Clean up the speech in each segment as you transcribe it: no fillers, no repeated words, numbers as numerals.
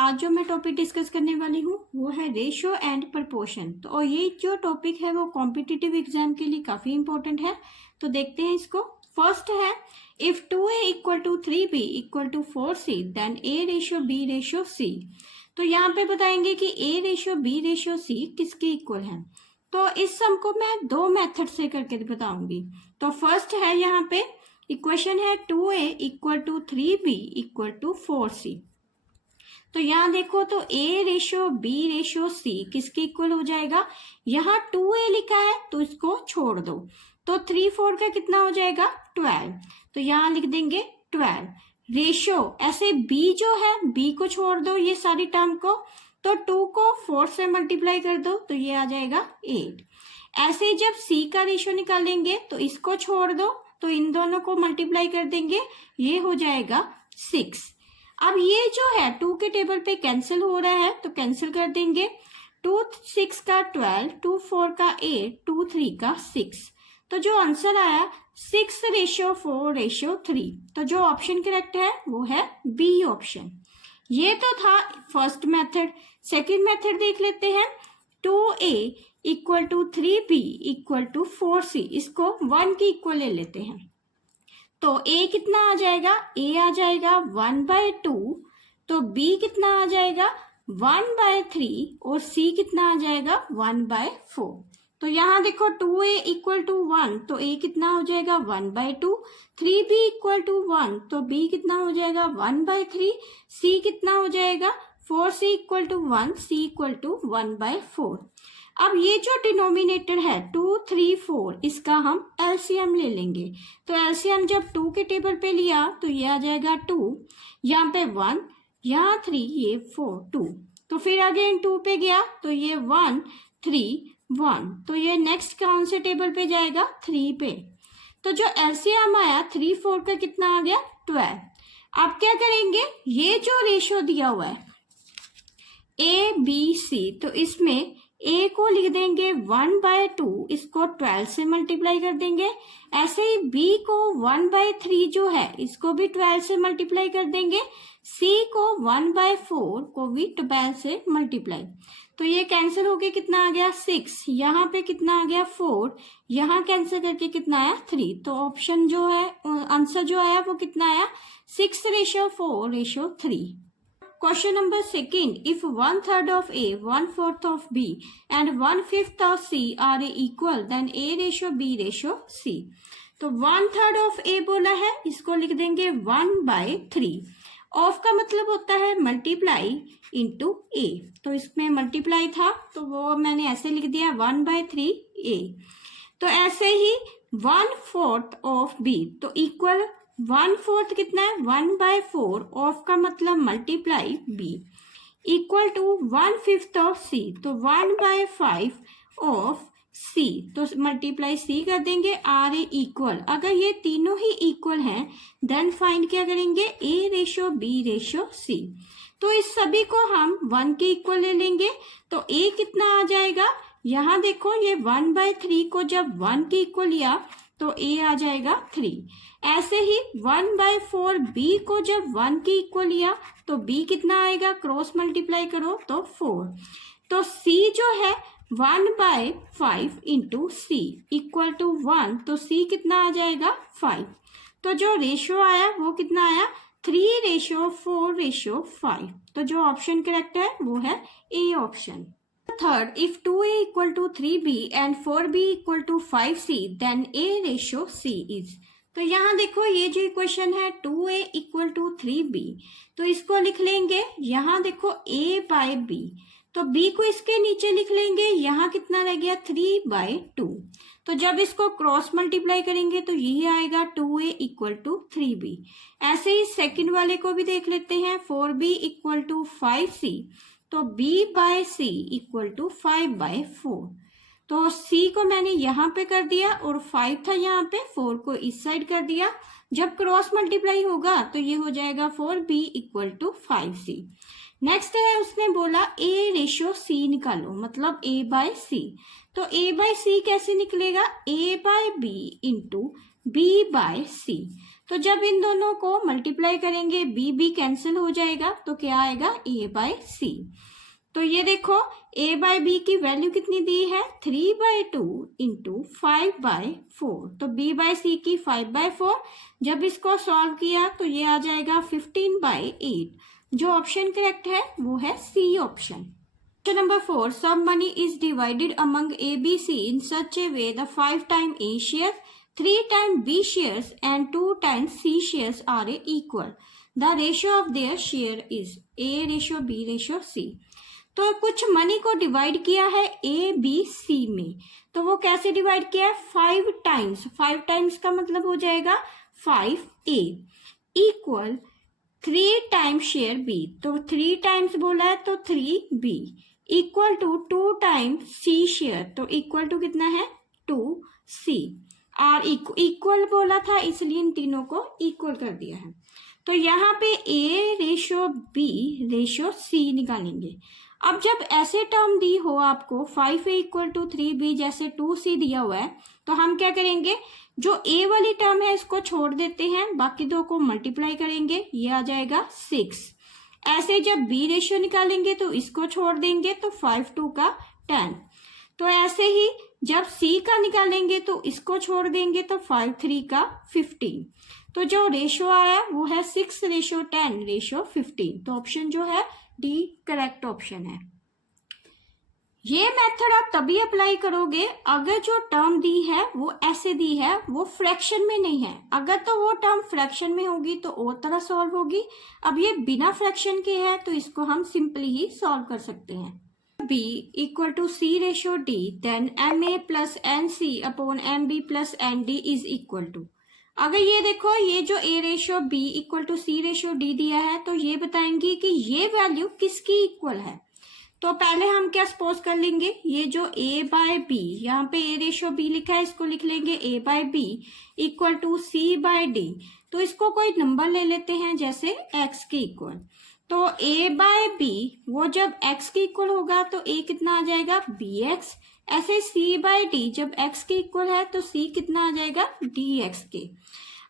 आज जो मैं टॉपिक डिस्कस करने वाली हूँ वो है रेशियो एंड प्रपोर्शन। तो और ये जो टॉपिक है वो कॉम्पिटिटिव एग्जाम के लिए काफी इंपॉर्टेंट है। तो देखते हैं इसको। फर्स्ट है, if 2a equal to 3b equal to 4c then a ratio b ratio c। तो यहाँ पे बताएंगे कि a ratio b ratio c किसके इक्वल है। तो इस सम को मैं दो मेथड से करके बताऊंगी। तो फर्स्ट है, यहाँ पे इक्वेशन है 2a equal to 3b equal to 4c। तो यहाँ देखो, तो a ratio b ratio c किसके इक्वल हो जाएगा। यहाँ 2a लिखा है तो इसको छोड़ दो, तो 3 4 का कितना हो जाएगा 12। तो यहाँ लिख देंगे 12 रेशियो, ऐसे b जो है b को छोड़ दो ये सारी टर्म को, तो 2 को 4 से मल्टीप्लाई कर दो तो ये आ जाएगा 8। ऐसे ही जब c का रेशियो निकालेंगे तो इसको छोड़ दो, तो इन दोनों को मल्टीप्लाई कर देंगे, ये हो जाएगा 6। अब ये जो है 2 के टेबल पे कैंसिल हो रहा है तो कैंसिल कर देंगे। 2 6 का 12, 2 4 का 8, 2 3 का 6। तो जो आंसर आया 6 रेशियो 4 रेशियो 3। तो जो ऑप्शन करेक्ट है वो है बी ऑप्शन। ये तो था फर्स्ट मेथड। सेकेंड मेथड देख लेते हैं। 2a equal to 3b equal to 4c, इसको 1 के इक्वल ले लेते हैं। तो a कितना आ जाएगा, a आ जाएगा 1/2, तो b कितना आ जाएगा 1/3 और c कितना आ जाएगा 1/4। तो यहाँ देखो 2a इक्वल टू 1, तो a कितना हो जाएगा 1/2, 3b इक्वल टू 1, तो b कितना हो जाएगा 1/3, c कितना हो जाएगा 4c equal to 1, c equal to 1/4। अब ये जो डिनोमिनेटर है 2 3 4, इसका हम एलसीएम ले लेंगे। तो एलसीएम जब 2 के टेबल पे लिया तो ये आ जाएगा 2, यहाँ पे 1, यहाँ 3, ये 4 2। तो फिर अगेन 2 पे गया तो ये 1 3 1, तो ये नेक्स्ट कौन से टेबल पे जाएगा 3 पे। तो जो एलसीएम आया 3 4 का कितना आ गया 12। अब क्या करेंगे, ये जो रेशियो दिया हुआ है ए बी सी, तो इसमें a को लिख देंगे 1/2, इसको 12 से मल्टीप्लाई कर देंगे। ऐसे ही b को 1/3 जो है इसको भी 12 से मल्टीप्लाई कर देंगे। c को 1/4 को भी 12 से मल्टीप्लाई। तो ये कैंसिल होके कितना आ गया 6, यहाँ पे कितना आ गया 4, यहाँ कैंसिल करके कितना आया 3। तो ऑप्शन जो है आंसर जो आया वो कितना आया 6 ratio 4 ratio 3। Question number second, if 1/3 of A, 1/4 of B and 1/5 of C are equal, then A ratio B ratio C। तो 1/3 of A बोला है, इसको लिख देंगे 1/3। ऑफ का मतलब होता है मल्टीप्लाई इंटू A, तो इसमें मल्टीप्लाई था तो वो मैंने ऐसे लिख दिया 1/3 A। तो ऐसे ही 1/4 of B, तो इक्वल 1/4 कितना है 1/4, ऑफ का मतलब multiply b, equal to 1/5 of c, तो 1/5 ऑफ c, तो मल्टीप्लाई c कर देंगे। आर ए इक्वल, अगर ये तीनों ही इक्वल हैं देन फाइंड क्या करेंगे a ratio b ratio c। तो इस सभी को हम 1 के इक्वल ले लेंगे। तो a कितना आ जाएगा, यहाँ देखो ये 1/3 को जब 1 के इक्वल लिया तो a आ जाएगा 3। ऐसे ही 1/4 b को जब 1 के इक्वल लिया तो b कितना आएगा, क्रॉस मल्टीप्लाई करो तो 4। तो c जो है 1/5 इंटू c इक्वल टू 1, तो c कितना आ जाएगा 5। तो जो रेशियो आया वो कितना आया 3 रेशियो 4 रेशियो 5। तो जो ऑप्शन करेक्ट है वो है A option. Third, if 2a equal to 3b and 4b equal to 5c, then a ratio c is। तो यहाँ देखो ये जो इक्वेशन है 2a इक्वल टू 3b, तो इसको लिख लेंगे, यहाँ देखो a/b, तो b को इसके नीचे लिख लेंगे, यहाँ कितना रह गया 3/2। तो जब इसको क्रॉस मल्टीप्लाई करेंगे तो यही आएगा 2a इक्वल टू 3b। ऐसे ही सेकंड वाले को भी देख लेते हैं, 4b इक्वल टू 5c, तो b/c इक्वल टू 5/4। तो c को मैंने यहाँ पे कर दिया और 5 था यहाँ पे, 4 को इस साइड कर दिया। जब क्रॉस मल्टीप्लाई होगा तो ये हो जाएगा 4b equal to 5c। Next है, उसने बोला a रेशियो c निकालो, मतलब a/c। तो a/c कैसे निकलेगा, a/b इंटू b/c। तो जब इन दोनों को मल्टीप्लाई करेंगे बी कैंसिल हो जाएगा, तो क्या आएगा A/C। तो ये देखो A/B की वैल्यू कितनी दी है 3/2 इंटू 5/4, तो B/C की 5/4। जब इसको सॉल्व किया तो ये आ जाएगा 15/8। जो ऑप्शन करेक्ट है वो है C option. Question number 4. Some money is divided among A, B, C in such a way the 5 times A shares, 3 times B shares and 2 times C shares are equal. The ratio of their share is A ratio B ratio C. तो कुछ money को divide किया है A, B, C में, तो वो कैसे divide किया है 5 टाइम्स। 5 टाइम्स का मतलब हो जाएगा 5A equal 3 times share B, तो 3 टाइम्स बोला है तो 3B equal to 2 times C share, तो इक्वल टू कितना है 2C। और इक्वल बोला था इसलिए इन तीनों को इक्वल कर दिया है। तो यहाँ पे A ratio B ratio C निकालेंगे। अब जब ऐसे टर्म दी हो आपको 5A इक्वल टू 3B जैसे 2C दिया हुआ है, तो हम क्या करेंगे, जो A वाली टर्म है इसको छोड़ देते हैं, बाकी दो को मल्टीप्लाई करेंगे, ये आ जाएगा 6। ऐसे जब B रेशियो निकालेंगे तो इसको छोड़ देंगे, तो 5 2 का 10। तो ऐसे ही जब C का निकालेंगे तो इसको छोड़ देंगे, तो 5 3 का 15। तो जो रेशियो आया वो है 6:10:15। तो ऑप्शन जो है डी करेक्ट ऑप्शन है। ये मेथड आप तभी अप्लाई करोगे अगर जो टर्म दी है वो ऐसे दी है, वो फ्रैक्शन में नहीं है। अगर तो वो टर्म फ्रैक्शन में होगी तो और तरह सॉल्व होगी। अब ये बिना फ्रैक्शन के है तो इसको हम सिंपली ही सॉल्व कर सकते हैं। B equal to C ratio D then MA plus NC upon MB plus ND is equal to. अगर ये देखो ये जो A ratio B equal to C ratio D दिया है, तो ये बताएंगे कि ये वैल्यू किसकी इक्वल है। तो पहले हम क्या सपोज कर लेंगे, ये जो A/B, यहाँ पे A रेशियो B लिखा है, इसको लिख लेंगे A/B इक्वल टू C/D। तो इसको कोई नंबर ले लेते हैं जैसे x के इक्वल। तो A/B वो जब x के इक्वल होगा तो A कितना आ जाएगा bx। ऐसे C/D जब x के इक्वल है तो C कितना आ जाएगा dx के।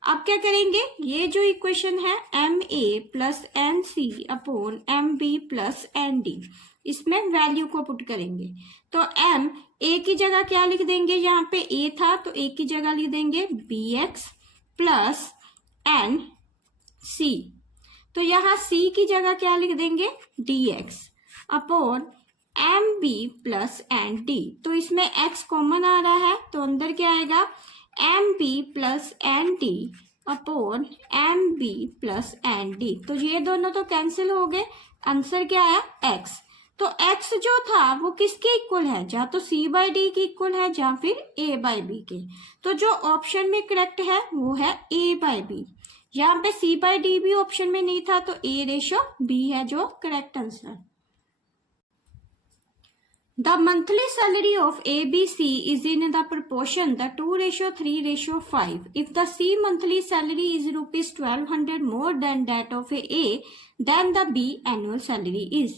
अब क्या करेंगे, ये जो इक्वेशन है MA plus NC upon MB plus ND, इसमें वैल्यू को पुट करेंगे। तो M A की जगह क्या लिख देंगे, यहाँ पे A था तो A की जगह लिख देंगे bx प्लस NC। तो यहाँ C की जगह क्या लिख देंगे dx upon MB plus ND। तो इसमें x कॉमन आ रहा है तो अंदर क्या आएगा MB plus ND upon MB plus ND। तो ये दोनों तो कैंसिल हो गए, आंसर क्या आया x। तो x जो था वो किसके इक्वल है, या तो C/D के इक्वल है या फिर A/B के। तो जो ऑप्शन में करेक्ट है वो है A/B। यहाँ पे C/D भी ऑप्शन में नहीं था तो A रेशियो B है जो correct answer. The monthly salary of ABC is in the proportion the 2:3:5. If the C monthly salary is rupees 1200 more than that of A, then the B annual salary is.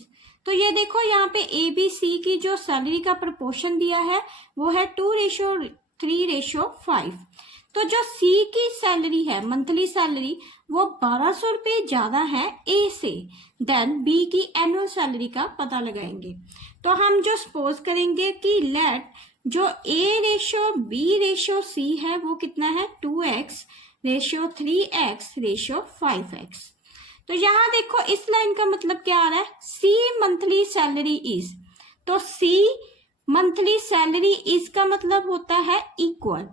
तो ये देखो यहाँ पे ABC की जो salary का proportion दिया है वो है 2:3:5। तो जो C की सैलरी है मंथली सैलरी वो 1200 रुपये ज्यादा है A से, देन B की एनुअल सैलरी का पता लगाएंगे। तो हम जो सपोज करेंगे कि लेट जो A ratio B ratio C है वो कितना है 2x ratio 3x ratio 5x। तो यहाँ देखो इस लाइन का मतलब क्या आ रहा है, C मंथली सैलरी इज, तो C मंथली सैलरी इज का मतलब होता है इक्वल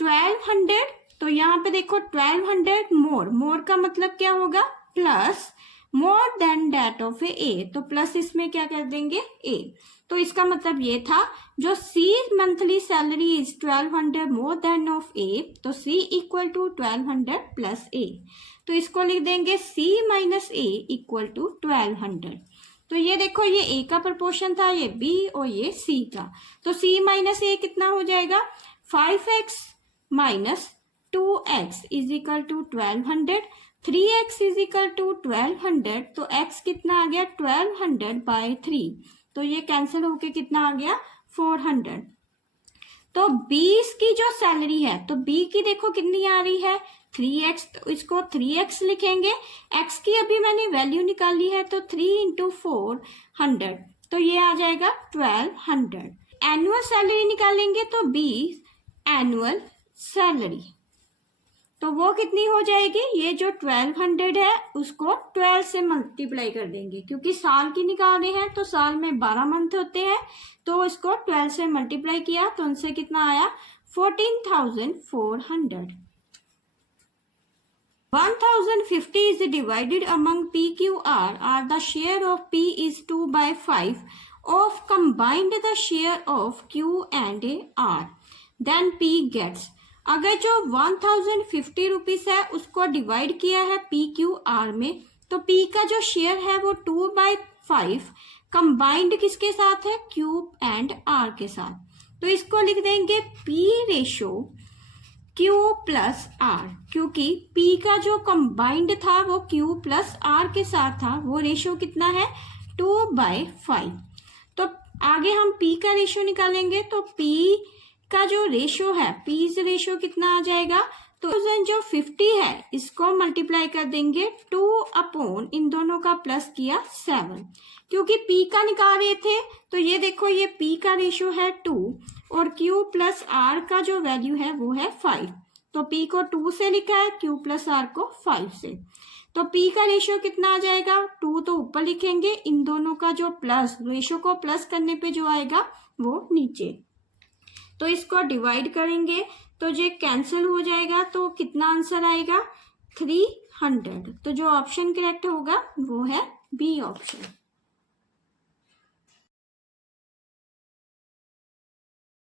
1200। तो यहाँ पे देखो 1200 मोर का मतलब क्या होगा plus more than date of a, तो प्लस इसमें क्या कर देंगे A। तो इसका मतलब ये था जो C monthly salary is 1200 more than of A, तो C equal to 1200 plus A। तो इसको लिख देंगे C minus A equal to 1200। तो ये देखो ये A का प्रपोर्शन था, ये B और ये C का। तो C माइनस A कितना हो जाएगा 5x minus 2x is equal to 1200, 3x is equal to 1200। तो x कितना आ गया 1200/3, तो ये कैंसिल होके कितना आ गया 400। तो 20 की जो सैलरी है तो B की देखो कितनी आ रही है 3x, तो इसको 3x लिखेंगे। x की अभी मैंने वैल्यू निकाली है तो 3 इंटू 400, तो ये आ जाएगा 1200। एनुअल सैलरी निकालेंगे तो B एनुअल सैलरी, तो वो कितनी हो जाएगी, ये जो 1200 है उसको 12 से मल्टीप्लाई कर देंगे, क्योंकि साल की निकाल रहे हैं तो साल में 12 मंथ होते हैं, तो इसको 12 से मल्टीप्लाई किया तो उनसे कितना आया 14,400। 1050 is divided among PQR are the share of P is 2/5 of combined the share of Q and R, then P gets। अगर जो 1050 रुपीज है उसको डिवाइड किया है PQR में, तो P का जो शेयर है वो 2/5 कंबाइंड किसके साथ है, Q एंड R के साथ, तो इसको लिख देंगे P ratio Q plus R, क्योंकि P का जो कंबाइंड था वो Q प्लस R के साथ था, वो रेशो कितना है 2/5। तो आगे हम P का रेशो निकालेंगे, तो P का जो रेशो है, P's रेशो कितना आ जाएगा, तो जो 50 है इसको मल्टीप्लाई कर देंगे 2 अपॉन इन दोनों का प्लस किया 7, क्योंकि P का निकाल रहे थे, तो ये देखो ये P का रेशो है 2 और Q प्लस R का जो वैल्यू है वो है 5, तो P को 2 से लिखा है, Q प्लस R को 5 से, तो P का रेशो कितना आ जाएगा, 2 तो ऊपर लिखेंगे, इन दोनों का जो प्लस, रेशो को प्लस करने पे जो आएगा वो नीचे, तो इसको डिवाइड करेंगे तो ये कैंसिल हो जाएगा, तो कितना आंसर आएगा 300। तो जो ऑप्शन करेक्ट होगा वो है बी ऑप्शन।